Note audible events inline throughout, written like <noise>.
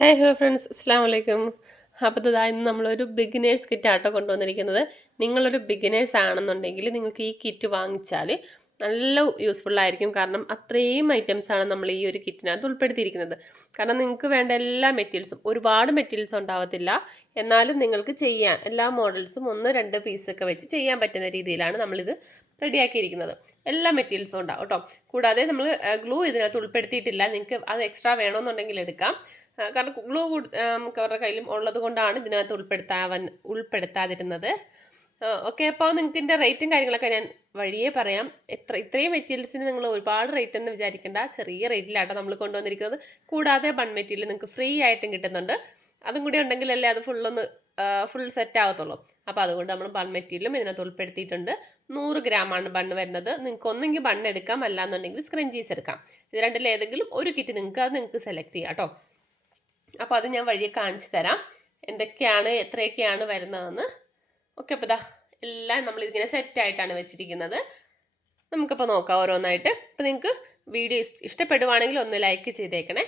ഹേ hello friends അസ്സാം വലൈക്കും അപ്പോൾ ഇതാ ഇന്ന് നമ്മളൊരു ബിഗിനേഴ്സ് കിറ്റ് ആട്ടോ കൊണ്ടുവന്നിരിക്കുന്നത്. നിങ്ങളൊരു ബിഗിനേഴ്സ് ആണെന്നുണ്ടെങ്കിൽ നിങ്ങൾക്ക് ഈ കിറ്റ് വാങ്ങിച്ചാൽ നല്ല യൂസ്ഫുൾ ആയിരിക്കും. കാരണം അത്രയും ഐറ്റംസാണ് നമ്മൾ ഈ ഒരു കിറ്റിനകത്ത് ഉൾപ്പെടുത്തിയിരിക്കുന്നത്. കാരണം നിങ്ങൾക്ക് വേണ്ട എല്ലാ മെറ്റീരിയൽസും ഒരുപാട് മെറ്റീരിയൽസ് ഉണ്ടാവത്തില്ല. എന്നാലും നിങ്ങൾക്ക് ചെയ്യാൻ എല്ലാ മോഡൽസും ഒന്ന് രണ്ട് പീസൊക്കെ വെച്ച് ചെയ്യാൻ പറ്റുന്ന രീതിയിലാണ് നമ്മളിത് റെഡിയാക്കിയിരിക്കുന്നത് എല്ലാ മെറ്റീരിയൽസും ഉണ്ടാവും കേട്ടോ കൂടാതെ നമ്മൾ ഗ്ലൂ ഇതിനകത്ത് ഉൾപ്പെടുത്തിയിട്ടില്ല. നിങ്ങൾക്ക് അത് എക്സ്ട്രാ വേണമെന്നുണ്ടെങ്കിൽ എടുക്കാം. കാരണം ഗ്ലൂ നമുക്ക് അവരുടെ കയ്യിലും ഉള്ളത് കൊണ്ടാണ് ഇതിനകത്ത് ഉൾപ്പെടുത്താവൻ ഉൾപ്പെടുത്താതിരുന്നത്. ഓക്കെ അപ്പോൾ നിങ്ങൾക്ക് ഇതിന്റെ റേറ്റും കാര്യങ്ങളൊക്കെ ഞാൻ വഴിയേ പറയാം. എത്ര ഇത്രയും മെറ്റീരിയൽസിന് നിങ്ങൾ ഒരുപാട് റേറ്റ് എന്ന് വിചാരിക്കേണ്ട. ചെറിയ റേറ്റിലാട്ടോ നമ്മൾ കൊണ്ടുവന്നിരിക്കുന്നത്. കൂടാതെ ബൺ മെറ്റീരിയൽ നിങ്ങൾക്ക് ഫ്രീ ആയിട്ടും കിട്ടുന്നുണ്ട്. അതും കൂടി ഉണ്ടെങ്കിലല്ലേ അത് ഫുള്ളൊന്ന് ഫുൾ സെറ്റ് ആവത്തുള്ളൂ. അപ്പോൾ അതുകൊണ്ട് നമ്മൾ ബൺ മെറ്റീരിയലും ഇതിനകത്ത് ഉൾപ്പെടുത്തിയിട്ടുണ്ട്. നൂറ് ഗ്രാമാണ് ബണ്ണ് വരുന്നത്. നിങ്ങൾക്ക് ഒന്നെങ്കിൽ ബണ്ണ് എടുക്കാം. അല്ലാന്നുണ്ടെങ്കിൽ സ്ക്രഞ്ചീസ് എടുക്കാം. ഇത് രണ്ടിൽ ഏതെങ്കിലും ഒരു കിറ്റ് നിങ്ങൾക്ക് അത് നിങ്ങൾക്ക് സെലക്ട് ചെയ്യാം കേട്ടോ അപ്പോൾ അത് ഞാൻ വഴിയെ കാണിച്ചു തരാം. എന്തൊക്കെയാണ് എത്രയൊക്കെയാണ് വരുന്നതെന്ന്. ഓക്കെ അപ്പോൾ ഇതാ എല്ലാം നമ്മൾ ഇതിങ്ങനെ സെറ്റായിട്ടാണ് വെച്ചിരിക്കുന്നത്. നമുക്കപ്പോൾ നോക്കാം ഓരോന്നായിട്ട്. അപ്പോൾ നിങ്ങൾക്ക് വീഡിയോ ഇഷ്- ഇഷ്ടപ്പെടുവാണെങ്കിൽ ഒന്ന് ലൈക്ക് ചെയ്തേക്കണേ.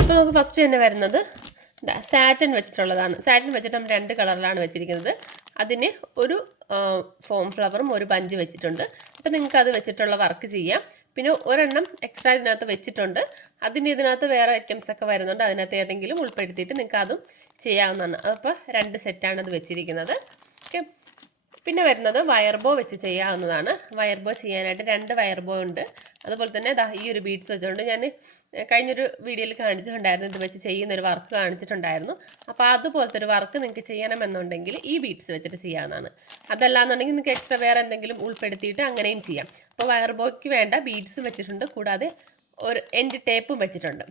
അപ്പോൾ നമുക്ക് ഫസ്റ്റ് തന്നെ വരുന്നത് സാറ്റൻ വെച്ചിട്ടുള്ളതാണ്. സാറ്റൻ വെച്ചിട്ട് നമ്മൾ രണ്ട് കളറിലാണ് വെച്ചിരിക്കുന്നത്. അതിന് ഒരു ഫോം ഫ്ലവറും ഒരു പഞ്ച് വെച്ചിട്ടുണ്ട്. അപ്പോൾ നിങ്ങൾക്ക് അത് വെച്ചിട്ടുള്ള വർക്ക് ചെയ്യാം. പിന്നെ ഒരെണ്ണം എക്സ്ട്രാ ഇതിനകത്ത് വെച്ചിട്ടുണ്ട്. അതിന് ഇതിനകത്ത് വേറെ ഐറ്റംസ് ഒക്കെ വരുന്നുണ്ട്. അതിനകത്ത് ഏതെങ്കിലും ഉൾപ്പെടുത്തിയിട്ട് നിങ്ങൾക്ക് അതും ചെയ്യാവുന്നതാണ്. അപ്പോൾ രണ്ട് സെറ്റാണ് അത് വെച്ചിരിക്കുന്നത്. ഓക്കെ പിന്നെ വരുന്നത് വയർബോ വെച്ച് ചെയ്യാവുന്നതാണ്. വയർബോ ചെയ്യാനായിട്ട് രണ്ട് വയർബോ ഉണ്ട്. അതുപോലെ തന്നെ ഈ ഒരു ബീഡ്സ് വെച്ചുകൊണ്ട് ഞാൻ കഴിഞ്ഞൊരു വീഡിയോയിൽ കാണിച്ചിട്ടുണ്ടായിരുന്നു ഇത് വെച്ച് ചെയ്യുന്ന ഒരു വർക്ക് കാണിച്ചിട്ടുണ്ടായിരുന്നു. അപ്പോൾ അതുപോലത്തെ ഒരു വർക്ക് നിങ്ങൾക്ക് ചെയ്യണമെന്നുണ്ടെങ്കിൽ ഈ ബീഡ്സ് വെച്ചിട്ട് ചെയ്യാവുന്നതാണ്. അതല്ലാന്നുണ്ടെങ്കിൽ നിങ്ങൾക്ക് എക്സ്ട്രാ വേറെ എന്തെങ്കിലും ഉൾപ്പെടുത്തിയിട്ട് അങ്ങനെയും ചെയ്യാം. അപ്പോൾ വയർ ബോയ്ക്ക് വേണ്ട ബീഡ്സും വെച്ചിട്ടുണ്ട് കൂടാതെ ഒരു എൻഡ് ടേപ്പും വെച്ചിട്ടുണ്ട്.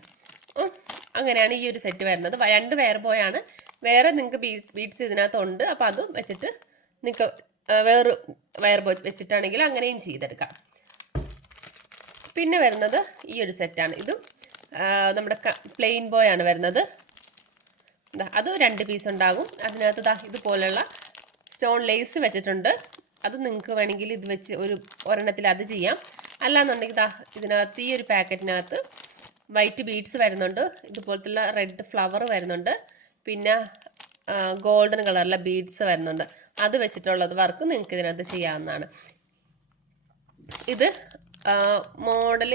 അങ്ങനെയാണ് ഈ ഒരു സെറ്റ് വരുന്നത്. രണ്ട് വയർ ബോയാണ് വേറെ നിങ്ങൾക്ക് ബീ ബീഡ്സ് ഇതിനകത്തുണ്ട്. അപ്പോൾ അതും വെച്ചിട്ട് നിങ്ങൾക്ക് വേറൊരു വയർ ബോ വെച്ചിട്ടാണെങ്കിൽ അങ്ങനെയും ചെയ്തെടുക്കാം. പിന്നെ വരുന്നത് ഈ ഒരു സെറ്റാണ് ഇതും നമ്മുടെ പ്ലെയിൻ ബോയ് ആണ് വരുന്നത്. അത് രണ്ട് പീസ് ഉണ്ടാകും. അതിനകത്ത് ദാ ഇതുപോലെയുള്ള സ്റ്റോൺ ലേസ് വെച്ചിട്ടുണ്ട്. അത് നിങ്ങൾക്ക് വേണമെങ്കിൽ ഇത് വെച്ച് ഒരു ഒരെണ്ണത്തിൽ അത് ചെയ്യാം. അല്ലാന്നുണ്ടെങ്കിൽ ദാ ഇതിനകത്ത് ഈ ഒരു പാക്കറ്റിനകത്ത് വൈറ്റ് ബീഡ്സ് വരുന്നുണ്ട്. ഇതുപോലത്തുള്ള റെഡ് ഫ്ലവർ വരുന്നുണ്ട്. പിന്നെ ഗോൾഡൻ കളറിലെ ബീഡ്സ് വരുന്നുണ്ട്. അത് വെച്ചിട്ടുള്ളത് വർക്ക് നിങ്ങൾക്ക് ഇതിനകത്ത് ചെയ്യാവുന്നതാണ്. ഇത് മോഡൽ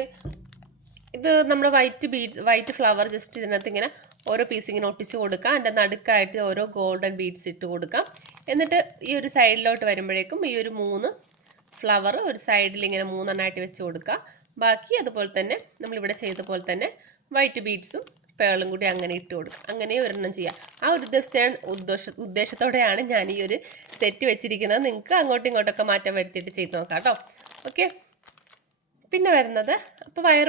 ഇത് നമ്മൾ white beads white flower just ഇതിനകത്ത് ഇങ്ങനെ ഓരോ പീസ് ഇങ്ങനെ ഒട്ടിച്ച് കൊടുക്കാം. അതിന്റെ നടുക്കായിട്ട് ഓരോ ഗോൾഡൻ ബീഡ്സ് ഇട്ട് കൊടുക്കാം. എന്നിട്ട് ഈ ഒരു സൈഡിലോട്ട് വരുമ്പോഴേക്കും ഈ ഒരു മൂന്ന് ഫ്ലവർ ഒരു സൈഡിൽ ഇങ്ങനെ മൂന്നെണ്ണമായിട്ട് വെച്ച് കൊടുക്കുക ബാക്കി അതുപോലെ തന്നെ നമ്മളിവിടെ ചെയ്ത പോലെ തന്നെ വൈറ്റ് ബീഡ്സും പേളും കൂടി അങ്ങനെ ഇട്ട് കൊടുക്കുക അങ്ങനെ ഒരെണ്ണം ചെയ്യാം. ആ ഒരു ഉദ്ദേശത്തെ ഉദ്ദേശ ഉദ്ദേശത്തോടെയാണ് ഞാൻ ഈ ഒരു സെറ്റ് വെച്ചിരിക്കുന്നത്. നിങ്ങൾക്ക് അങ്ങോട്ടും ഇങ്ങോട്ടൊക്കെ മാറ്റം വരുത്തിയിട്ട് ചെയ്ത് നോക്കാം കേട്ടോ. ഓക്കെ പിന്നെ വരുന്നത് അപ്പോൾ വയർ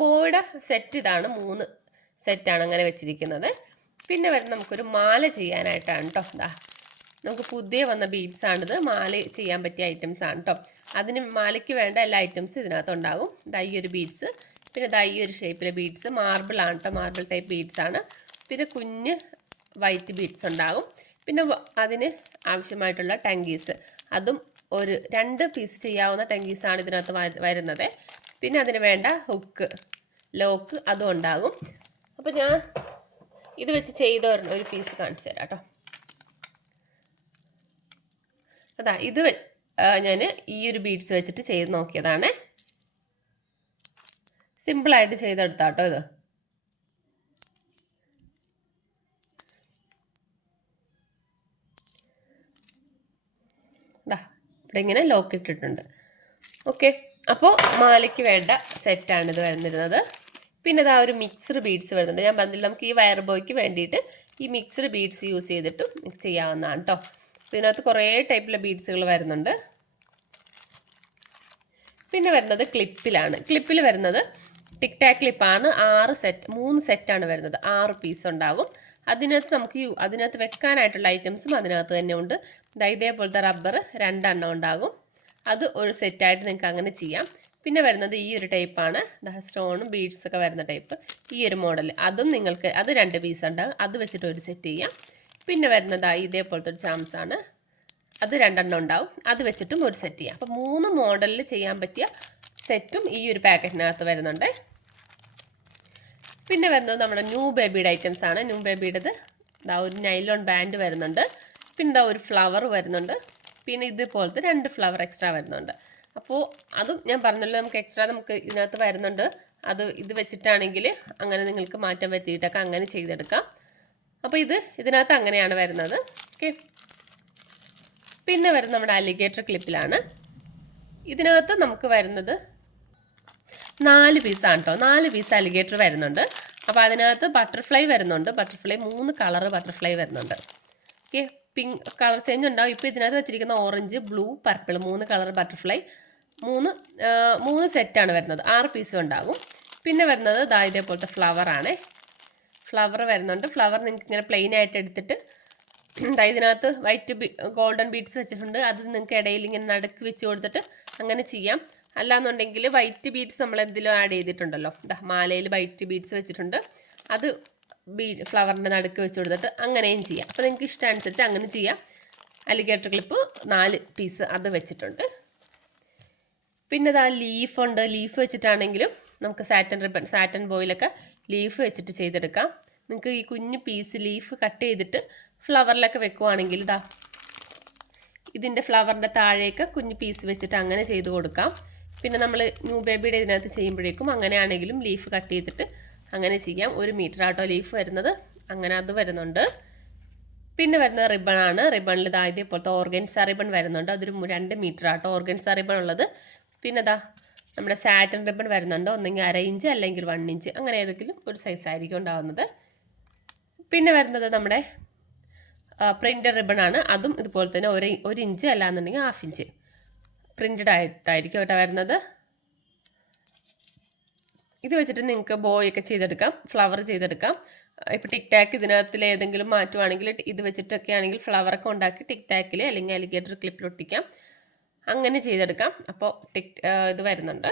ബോയുടെ സെറ്റ് ഇതാണ്. മൂന്ന് സെറ്റാണ് അങ്ങനെ വെച്ചിരിക്കുന്നത്. പിന്നെ വരുന്നത് നമുക്കൊരു മാല ചെയ്യാനായിട്ടാണ് കേട്ടോ എന്താ നമുക്ക് പുതിയ വന്ന ബീഡ്സ് ആണിത്. മാല ചെയ്യാൻ പറ്റിയ ഐറ്റംസ് ആണ് കേട്ടോ അതിന് മാലയ്ക്ക് വേണ്ട എല്ലാ ഐറ്റംസും ഇതിനകത്തുണ്ടാകും ദാ ഈ ഒരു ബീഡ്സ് പിന്നെ ദാ ഈ ഒരു ഷേപ്പിലെ ബീഡ്സ് മാർബിൾ ആണ് കേട്ടോ മാർബിൾ ടൈപ്പ് ബീഡ്സ് ആണ്. പിന്നെ കുഞ്ഞ് വൈറ്റ് ബീഡ്സ് ഉണ്ടാകും. പിന്നെ അതിന് ആവശ്യമായിട്ടുള്ള ടങ്കീസ് അതും ഒരു രണ്ട് പീസ് ചെയ്യാവുന്ന ടങ്കീസാണ് ഇതിനകത്ത് വരുന്നത്. പിന്നെ അതിന് വേണ്ട ഹുക്ക് ലോക്ക് അതും ഉണ്ടാകും. അപ്പോൾ ഞാൻ ഇത് വെച്ച് ചെയ്ത ഒരു പീസ് കാണിച്ചു തരാം കേട്ടോ അതാ ഇത് ഞാൻ ഈ ഒരു ബീഡ്സ് വെച്ചിട്ട് ചെയ്ത് നോക്കിയതാണ്. സിമ്പിളായിട്ട് ചെയ്തെടുത്താട്ടോ ഇത് ദാ ഇവിടെ ഇങ്ങനെ ലോക്ക് ഇട്ടിട്ടുണ്ട്. ഓക്കെ അപ്പോൾ മാലയ്ക്ക് വേണ്ട സെറ്റാണിത് വരുന്നിരുന്നത് പിന്നെ ഇതാ ഒരു മിക്സ്ഡ് ബീഡ്സ് വരുന്നുണ്ട്. ഞാൻ പറഞ്ഞില്ല നമുക്ക് ഈ വയർ ബോയ്ക്ക് വേണ്ടിയിട്ട് ഈ മിക്സ്ഡ് ബീഡ്സ് യൂസ് ചെയ്തിട്ടും ചെയ്യാവുന്നതാണ് കേട്ടോ ഇതിനകത്ത് കുറേ ടൈപ്പിലെ ബീഡ്സുകൾ വരുന്നുണ്ട്. പിന്നെ വരുന്നത് ക്ലിപ്പിലാണ് ക്ലിപ്പിൽ വരുന്നത് ടിക് ടാക് ക്ലിപ്പാണ് ആറ് സെറ്റ് മൂന്ന് സെറ്റാണ് വരുന്നത്. ആറ് പീസ് ഉണ്ടാകും. അതിനകത്ത് നമുക്ക് അതിനകത്ത് വെക്കാനായിട്ടുള്ള ഐറ്റംസും അതിനകത്ത് തന്നെ ഉണ്ട്. ദാ ഇതേപോലത്തെ റബ്ബർ രണ്ടെണ്ണം ഉണ്ടാകും. അത് ഒരു സെറ്റായിട്ട് നിങ്ങൾക്ക് അങ്ങനെ ചെയ്യാം. പിന്നെ വരുന്നത് ഈ ഒരു ടൈപ്പാണ് സ്റ്റോണും ബീഡ്സ് ഒക്കെ വരുന്ന ടൈപ്പ് ഈ ഒരു മോഡൽ അതും നിങ്ങൾക്ക് അത് രണ്ട് പീസ് ഉണ്ടാകും. അത് വെച്ചിട്ട് ഒരു സെറ്റ് ചെയ്യാം. പിന്നെ വരുന്നത് ഇതേപോലത്തെ ഒരു ചാംസ് ആണ്. അത് രണ്ടെണ്ണം ഉണ്ടാകും. അത് വെച്ചിട്ടും ഒരു സെറ്റ് ചെയ്യാം. അപ്പോൾ മൂന്ന് മോഡലിൽ ചെയ്യാൻ പറ്റിയ സെറ്റും ഈ ഒരു പാക്കറ്റിനകത്ത് വരുന്നുണ്ട്. പിന്നെ വരുന്നത് നമ്മുടെ ന്യൂ ബേബിയുടെ ഐറ്റംസ് ആണ്. ന്യൂ ബേബിയുടേത് ഒരു നൈലോൺ ബാൻഡ് വരുന്നുണ്ട്. പിന്നെ ഒരു ഫ്ലവർ വരുന്നുണ്ട്. പിന്നെ ഇതുപോലത്തെ രണ്ട് ഫ്ലവർ എക്സ്ട്രാ വരുന്നുണ്ട്. അപ്പോൾ അതും ഞാൻ പറഞ്ഞല്ലോ നമുക്ക് എക്സ്ട്രാ നമുക്ക് ഇതിനകത്ത് വരുന്നുണ്ട്. അത് ഇത് വെച്ചിട്ടാണെങ്കിൽ അങ്ങനെ നിങ്ങൾക്ക് മാറ്റം വരുത്തിയിട്ടൊക്കെ അങ്ങനെ ചെയ്തെടുക്കാം. അപ്പോൾ ഇത് ഇതിനകത്ത് അങ്ങനെയാണ് വരുന്നത്. ഓക്കെ പിന്നെ വരുന്നത് നമ്മുടെ അലിഗേറ്റർ ക്ലിപ്പിലാണ് ഇതിനകത്ത് നമുക്ക് വരുന്നത് നാല് പീസാണ് കേട്ടോ നാല് പീസ് അലിഗേറ്റർ വരുന്നുണ്ട്. അപ്പോൾ അതിനകത്ത് ബട്ടർഫ്ലൈ വരുന്നുണ്ട്. ബട്ടർഫ്ലൈ മൂന്ന് കളറ് ബട്ടർഫ്ലൈ വരുന്നുണ്ട്. ഓക്കെ പിങ്ക് കളർ ചേഞ്ച് ഉണ്ടാവും. ഇപ്പോൾ ഇതിനകത്ത് വെച്ചിരിക്കുന്ന ഓറഞ്ച് ബ്ലൂ പർപ്പിൾ മൂന്ന് കളർ ബട്ടർഫ്ലൈ മൂന്ന് മൂന്ന് സെറ്റാണ് വരുന്നത്. ആറ് പീസ് ഉണ്ടാകും. പിന്നെ വരുന്നത് ദാ ഇതേപോലത്തെ ഫ്ലവറാണ് ഫ്ലവർ വരുന്നുണ്ട്. ഫ്ലവർ നിങ്ങൾക്ക് ഇങ്ങനെ പ്ലെയിൻ ആയിട്ട് എടുത്തിട്ട് <clears throat> ദാ ഇതിനകത്ത് വൈറ്റ് ഗോൾഡൻ ബീഡ്സ് വെച്ചിട്ടുണ്ട്. അത് നിങ്ങൾക്ക് ഇടയിൽ ഇങ്ങനെ നടുക്ക് വെച്ച് കൊടുത്തിട്ട് അങ്ങനെ ചെയ്യാം. അല്ലാന്നുണ്ടെങ്കിൽ വൈറ്റ് ബീഡ്സ് നമ്മൾ എന്തെങ്കിലും ആഡ് ചെയ്തിട്ടുണ്ടല്ലോ. ദാ മാലയിൽ വൈറ്റ് ബീഡ്സ് വെച്ചിട്ടുണ്ട്. അത് ബീ ഫ്ലവറിന്റെ നടുക്ക് വെച്ച് കൊടുത്തിട്ട് അങ്ങനെയും ചെയ്യാം. അപ്പോൾ നിങ്ങൾക്ക് ഇഷ്ടമനുസരിച്ച് അങ്ങനെ ചെയ്യാം. അലിഗേറ്റർ ക്ലിപ്പ് നാല് പീസ് അത് വെച്ചിട്ടുണ്ട്. പിന്നെ ഇതാ ലീഫുണ്ട് ലീഫ് വെച്ചിട്ടാണെങ്കിലും നമുക്ക് സാറ്റൻ റിബൺ സാറ്റൻ ബോയിലൊക്കെ ലീഫ് വെച്ചിട്ട് ചെയ്തെടുക്കാം. നിങ്ങൾക്ക് ഈ കുഞ്ഞ് പീസ് ലീഫ് കട്ട് ചെയ്തിട്ട് ഫ്ലവറിലൊക്കെ വെക്കുവാണെങ്കിൽ ഇതാ ഇതിന്റെ ഫ്ലവറിന്റെ താഴേക്ക് കുഞ്ഞ് പീസ് വെച്ചിട്ട് അങ്ങനെ ചെയ്ത് കൊടുക്കാം. പിന്നെ നമ്മൾ ന്യൂ ബേബിയുടെ ഇതിനകത്ത് ചെയ്യുമ്പോഴേക്കും അങ്ങനെയാണെങ്കിലും ലീഫ് കട്ട് ചെയ്തിട്ട് അങ്ങനെ ചെയ്യാം. ഒരു മീറ്റർ ആട്ടോ ലീഫ് വരുന്നത്. അങ്ങനെ അത് വരുന്നുണ്ട്. പിന്നെ വരുന്നത് റിബണാണ് റിബണിൽ ഇതാ ഇതേപോലത്തെ ഓർഗൻസ റിബൺ വരുന്നുണ്ട്. അതൊരു രണ്ട് മീറ്റർ ആട്ടോ ഓർഗൻസ റിബൺ ഉള്ളത്. പിന്നെ ഇതാ നമ്മുടെ സാറ്റൻ റിബൺ വരുന്നുണ്ട്. ഒന്നെങ്കിൽ അര ഇഞ്ച് അല്ലെങ്കിൽ വൺ ഇഞ്ച് അങ്ങനെ ഏതെങ്കിലും ഒരു സൈസ് ആയിരിക്കും ഉണ്ടാവുന്നത്. പിന്നെ വരുന്നത് നമ്മുടെ പ്രിന്റഡ് റിബൺ ആണ്. അതും ഇതുപോലെ തന്നെ ഒരു ഒരു ഇഞ്ച് അല്ലാന്നുണ്ടെങ്കിൽ ഹാഫ് ഇഞ്ച് പ്രിന്റഡ് ആയിട്ടായിരിക്കും അവിടെ വരുന്നത്. ഇത് വെച്ചിട്ട് നിങ്ങൾക്ക് ബോയ് ഒക്കെ ചെയ്തെടുക്കാം ഫ്ലവർ ചെയ്തെടുക്കാം. ഇപ്പോൾ ടിക് ടാക്ക് ഇതിനകത്തിൽ ഏതെങ്കിലും മാറ്റുവാണെങ്കിൽ ഇത് വെച്ചിട്ടൊക്കെ ആണെങ്കിൽ ഫ്ലവറൊക്കെ ഉണ്ടാക്കി ടിക് ടാക്കിൽ അല്ലെങ്കിൽ അലിഗേറ്റർ ക്ലിപ്പിലൊട്ടിക്കാം അങ്ങനെ ചെയ്തെടുക്കാം. അപ്പോൾ ടിക് ഇത് വരുന്നുണ്ട്.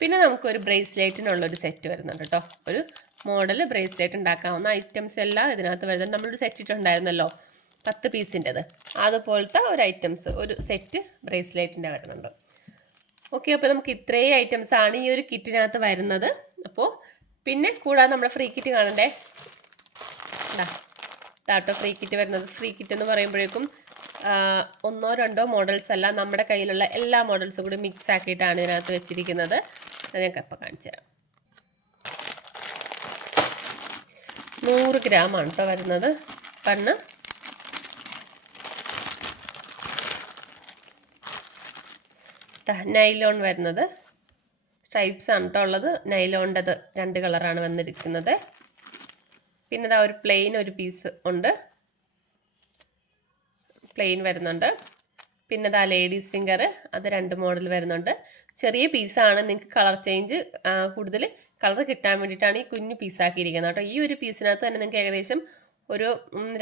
പിന്നെ നമുക്കൊരു ബ്രേസ്ലെറ്റിനുള്ളൊരു സെറ്റ് വരുന്നുണ്ട് കേട്ടോ ഒരു മോഡൽ ബ്രേസ്ലെറ്റ് ഉണ്ടാക്കാവുന്ന ഐറ്റംസ് എല്ലാം ഇതിനകത്ത് വരുന്നുണ്ട്. നമ്മളൊരു സെറ്റ് ഇട്ടുണ്ടായിരുന്നല്ലോ പത്ത് പീസിന്റെത് അതുപോലത്തെ ഒരു ഐറ്റംസ് ഒരു സെറ്റ് ബ്രേസ്ലെറ്റിന്റെ വരുന്നുണ്ട്. ഓക്കെ അപ്പോൾ നമുക്ക് ഇത്രയും ഐറ്റംസ് ആണ് ഈ ഒരു കിറ്റിനകത്ത് വരുന്നത്. അപ്പോൾ പിന്നെ കൂടാതെ നമ്മുടെ ഫ്രീ കിറ്റ് കാണണ്ടേ? ഇതാ ഫ്രീ കിറ്റ് വരുന്നത്. ഫ്രീ കിറ്റ് എന്ന് പറയുമ്പോഴേക്കും ഒന്നോ രണ്ടോ മോഡൽസ് അല്ല നമ്മുടെ കയ്യിലുള്ള എല്ലാ മോഡൽസും കൂടി മിക്സ് ആക്കിയിട്ടാണ് ഇതിനകത്ത് വെച്ചിരിക്കുന്നത്. അത് ഞാൻ ഇപ്പോൾ കാണിച്ചു തരാം. നൂറ് ഗ്രാം ആണ് കേട്ടോ വരുന്നത്. കണ്ണ് നൈലോൺ വരുന്നത്. സ്ട്രൈപ്സ് ആണ് കേട്ടോ ഉള്ളത്. നൈലോണ്ടത് രണ്ട് കളറാണ് വന്നിരിക്കുന്നത്. പിന്നെ ഇതാ ഒരു പ്ലെയിൻ ഒരു പീസ് ഉണ്ട്. പ്ലെയിൻ വരുന്നുണ്ട്. പിന്നെ ഇതാ ലേഡീസ് ഫിംഗർ അത് രണ്ട് മോഡൽ വരുന്നുണ്ട്. ചെറിയ പീസാണ് നിങ്ങൾക്ക് കളർ ചേഞ്ച് കൂടുതൽ കളർ കിട്ടാൻ വേണ്ടിയിട്ടാണ് ഈ കുഞ്ഞു പീസാക്കിയിരിക്കുന്നത് കേട്ടോ ഈ ഒരു പീസിനകത്ത് തന്നെ നിങ്ങൾക്ക് ഏകദേശം ഒരു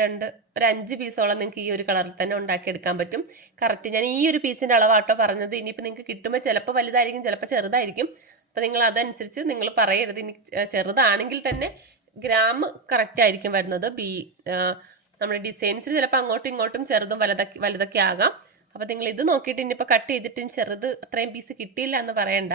രണ്ട് ഒരു അഞ്ച് പീസോളം നിങ്ങൾക്ക് ഈ ഒരു കളറിൽ തന്നെ ഉണ്ടാക്കിയെടുക്കാൻ പറ്റും. കറക്റ്റ് ഞാൻ ഈ ഒരു പീസിന്റെ അളവാട്ടോ പറഞ്ഞത്. ഇനിയിപ്പോൾ നിങ്ങൾക്ക് കിട്ടുമ്പോൾ ചിലപ്പോൾ വലുതായിരിക്കും ചിലപ്പോൾ ചെറുതായിരിക്കും. അപ്പോൾ നിങ്ങൾ അതനുസരിച്ച് നിങ്ങൾ പറയരുത്. ഇനി ചെറുതാണെങ്കിൽ തന്നെ ഗ്രാം കറക്റ്റ് ആയിരിക്കും വരുന്നത്. ബി നമ്മുടെ ഡിസൈൻസിൽ ചിലപ്പോൾ അങ്ങോട്ടും ഇങ്ങോട്ടും ചെറുതും വലുതൊക്കെ വലുതൊക്കെ ആകാം. അപ്പോൾ നിങ്ങൾ ഇത് നോക്കിയിട്ട് ഇനിയിപ്പോൾ കട്ട് ചെയ്തിട്ടും ചെറുത് അത്രയും പീസ് കിട്ടിയില്ല എന്ന് പറയണ്ട.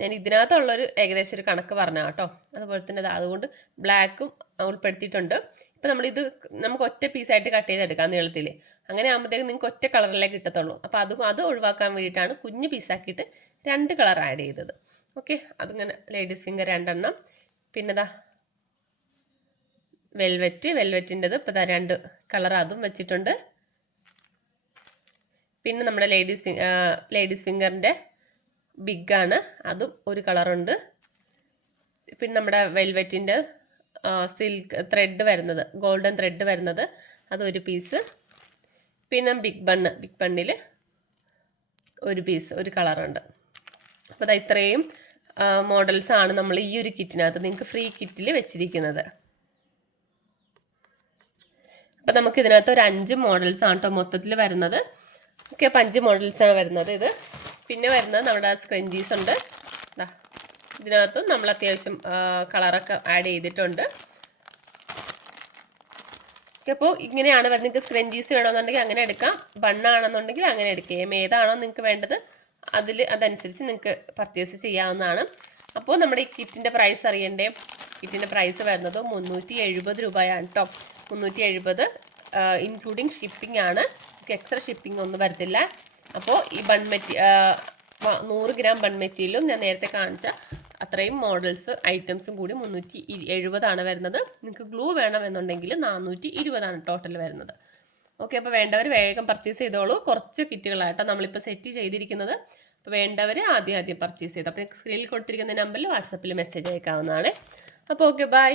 ഞാൻ ഇതിനകത്തുള്ളൊരു ഏകദേശം ഒരു കണക്ക് പറഞ്ഞ കേട്ടോ. അതുപോലെ തന്നെ അതുകൊണ്ട് ബ്ലാക്കും ഉൾപ്പെടുത്തിയിട്ടുണ്ട്. ഇപ്പം നമ്മളിത് നമുക്ക് ഒറ്റ പീസായിട്ട് കട്ട് ചെയ്തെടുക്കാം നീളത്തിൽ. അങ്ങനെ ആകുമ്പോഴത്തേക്കും നിങ്ങൾക്ക് ഒറ്റ കളറിലേ കിട്ടത്തുള്ളൂ. അപ്പോൾ അത് അത് ഒഴിവാക്കാൻ വേണ്ടിയിട്ടാണ് കുഞ്ഞ് പീസാക്കിയിട്ട് രണ്ട് കളർ ആഡ് ചെയ്തത്. ഓക്കെ അതിങ്ങനെ ലേഡീസ് ഫിംഗർ രണ്ടെണ്ണം. പിന്നെ ദാ വെൽവെറ്റ് വെൽവെറ്റിന്റെത് ഇപ്പോൾ ദാ രണ്ട് കളർ അതും വെച്ചിട്ടുണ്ട്. പിന്നെ നമ്മുടെ ലേഡീസ് ലേഡീസ് ഫിംഗറിന്റെ ബിഗാണ് അതും ഒരു കളറുണ്ട് പിന്നെ നമ്മുടെ വെൽവെറ്റിന്റെ സിൽക്ക് ത്രെഡ് വരുന്നത് ഗോൾഡൻ ത്രെഡ് വരുന്നത്. അതൊരു പീസ് പിന്നെ ബിഗ് ബണ്ണ് ബിഗ് ബണ്ണിൽ ഒരു പീസ് ഒരു കളറുണ്ട് അപ്പോൾ അത് ഇത്രയും മോഡൽസ് ആണ് നമ്മൾ ഈ ഒരു കിറ്റിനകത്ത് നിങ്ങൾക്ക് ഫ്രീ കിറ്റിൽ വെച്ചിരിക്കുന്നത്. അപ്പം നമുക്ക് ഇതിനകത്ത് ഒരു അഞ്ച് മോഡൽസ് ആണ് കേട്ടോ മൊത്തത്തിൽ വരുന്നത്. ഓക്കെ അപ്പം അഞ്ച് മോഡൽസാണ് വരുന്നത് ഇത്. പിന്നെ വരുന്നത് നമ്മുടെ സ്ക്രഞ്ചീസ് ഉണ്ട്. ഇതിനകത്തും നമ്മൾ അത്യാവശ്യം കളറൊക്കെ ആഡ് ചെയ്തിട്ടുണ്ട്. അപ്പോൾ ഇങ്ങനെയാണ് വരുന്നത്. നിങ്ങൾക്ക് സ്ക്രഞ്ചീസ് വേണമെന്നുണ്ടെങ്കിൽ അങ്ങനെ എടുക്കാം. ബണ്ണാണെന്നുണ്ടെങ്കിൽ അങ്ങനെ എടുക്കാം. ഏതാണോ നിങ്ങൾക്ക് വേണ്ടത് അതിൽ അതനുസരിച്ച് നിങ്ങൾക്ക് പർച്ചേസ് ചെയ്യാവുന്നതാണ്. അപ്പോൾ നമ്മുടെ ഈ കിറ്റിന്റെ പ്രൈസ് അറിയണ്ടേ? കിറ്റിന്റെ പ്രൈസ് വരുന്നത് മുന്നൂറ്റി എഴുപത് രൂപയാണ് കേട്ടോ മുന്നൂറ്റി എഴുപത് ഇൻക്ലൂഡിങ് ഷിപ്പിംഗ് ആണ്. എക്സ്ട്രാ ഷിപ്പിംഗ് ഒന്നും വരത്തില്ല. അപ്പോൾ ഈ ബൺ മെറ്റീ നൂറ് ഗ്രാം ബൺ മെറ്റീരിയലും ഞാൻ നേരത്തെ കാണിച്ച അത്രയും മോഡൽസ് ഐറ്റംസും കൂടി മുന്നൂറ്റി എഴുപതാണ് വരുന്നത്. നിങ്ങൾക്ക് ഗ്ലൂ വേണമെന്നുണ്ടെങ്കിൽ നാനൂറ്റി ഇരുപതാണ് ടോട്ടൽ വരുന്നത്. ഓക്കെ അപ്പോൾ വേണ്ടവർ വേഗം പർച്ചേസ് ചെയ്തോളൂ. കുറച്ച് കിറ്റുകളായിട്ടോ നമ്മളിപ്പോൾ സെറ്റ് ചെയ്തിരിക്കുന്നത്. അപ്പോൾ വേണ്ടവർ ആദ്യം ആദ്യം പർച്ചേസ് ചെയ്തു. അപ്പോൾ സ്ക്രീനിൽ കൊടുത്തിരിക്കുന്ന നമ്പറിൽ വാട്സപ്പിൽ മെസ്സേജ് അയക്കാവുന്നതാണ്. അപ്പോൾ ഓക്കെ ബൈ